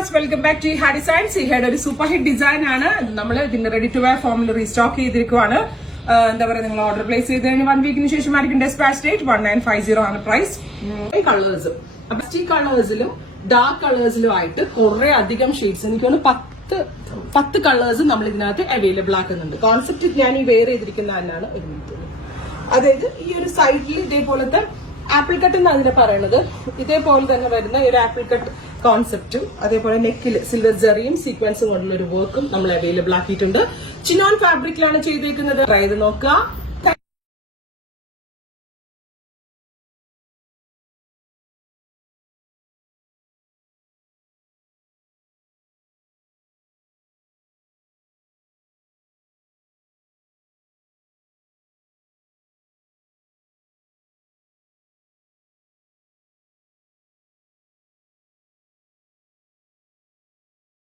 Viewers, welcome back to ഹാ designs. ഈ head ഒരു സൂപ്പർ ഹിറ്റ് ഡിസൈൻ ആണ്. നമ്മൾ ഇതിന്റെ റെഡി ടു വെയർ ഫോമിൽ റീസ്റ്റോക്ക് ചെയ്തിരിക്കുവാണ്. എന്താ പറയുക, നിങ്ങൾ ഓർഡർ പ്ലേസ് ചെയ്തതിന് 1 വീക്കിന് ശേഷമായിരിക്കും ഡെസ്പാച്ച് ഡേറ്റ്. 1950 ആണ് പ്രൈസ്. കളേഴ്സ്, അപ്പൊ ഈ കളേഴ്സിലും ഡാർക്ക് കളേഴ്സിലും ആയിട്ട് കുറെ അധികം ഷെയ്ഡ്സ്, എനിക്ക് തോന്നുന്നു 10 കളേഴ്സ് നമ്മൾ ഇതിനകത്ത് അവൈലബിൾ ആക്കുന്നുണ്ട്. കോൺസെപ്റ്റ് ഞാൻ ഈ വെയർ ചെയ്തിരിക്കുന്ന തന്നെയാണ് ഒരു മിനിറ്റ്. അതായത് ഈ ഒരു സൈഡിൽ ഇതേപോലത്തെ ആപ്പിൾ കട്ട് എന്ന് അതിനെ പറയുന്നത്, ഇതേപോലെ തന്നെ വരുന്ന ഒരു ആപ്പിൾ കട്ട് കോൺസെപ്റ്റും അതേപോലെ നെക്കിൽ സിൽവർ ജറിയും സീക്വൻസും കൊണ്ടുള്ള ഒരു വർക്കും നമ്മൾ അവൈലബിൾ ആക്കിയിട്ടുണ്ട്. ചിനോൺ ഫാബ്രിക്കിലാണ് ചെയ്തേക്കുന്നത്. ട്രൈ ചെയ്ത് നോക്കുക.